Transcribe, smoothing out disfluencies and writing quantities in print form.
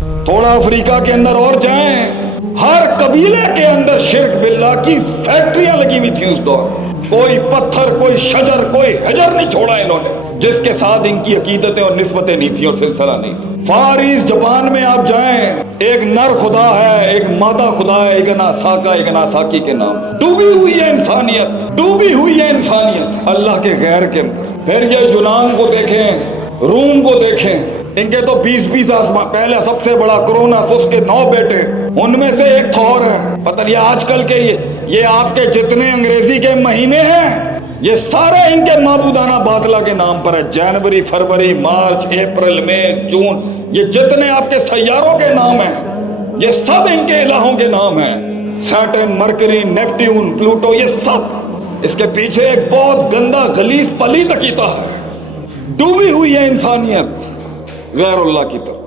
تھوڑا افریقہ کے اندر اور جائیں، ہر قبیلے کے اندر شرک باللہ کی فیکٹریاں لگی ہوئی تھیں اس دور. کوئی پتھر، کوئی شجر، کوئی حجر نہیں چھوڑا انہوں نے جس کے ساتھ ان کی عقیدتیں اور نسبتیں نہیں تھیں اور سلسلہ نہیں تھا. فارس جاپان میں آپ جائیں، ایک نر خدا ہے، ایک مادہ خدا ہے، ایک ناساکا، ایک ناساکی کے نام. ڈوبی ہوئی ہے انسانیت، ڈوبی ہوئی ہے انسانیت اللہ کے غیر کے اندر. پھر یہ یونان کو دیکھیں، روم کو دیکھیں، ان کے تو 20 آسمان. پہلے سب سے بڑا کروناس، اس کے 9 بیٹے، ان میں سے ایک تھور ہے. پتہ نہیں آج کل کے یہ آپ کے جتنے انگریزی کے مہینے ہیں، یہ سارے ان کے معبودانہ باطلہ کے نام پر ہے. جنوری، فروری، مارچ، اپریل، مئی، جون، یہ جتنے آپ کے سیاروں کے نام ہیں یہ سب ان کے الہوں کے نام ہیں. سیٹرن، مرکری، نیپٹیون، پلوٹو، یہ سب اس کے پیچھے ایک بہت گندا غلیظ پلیت عقیدہ ہے. ڈوبی ہوئی ہے انسانیت غیر اللہ کی طرف.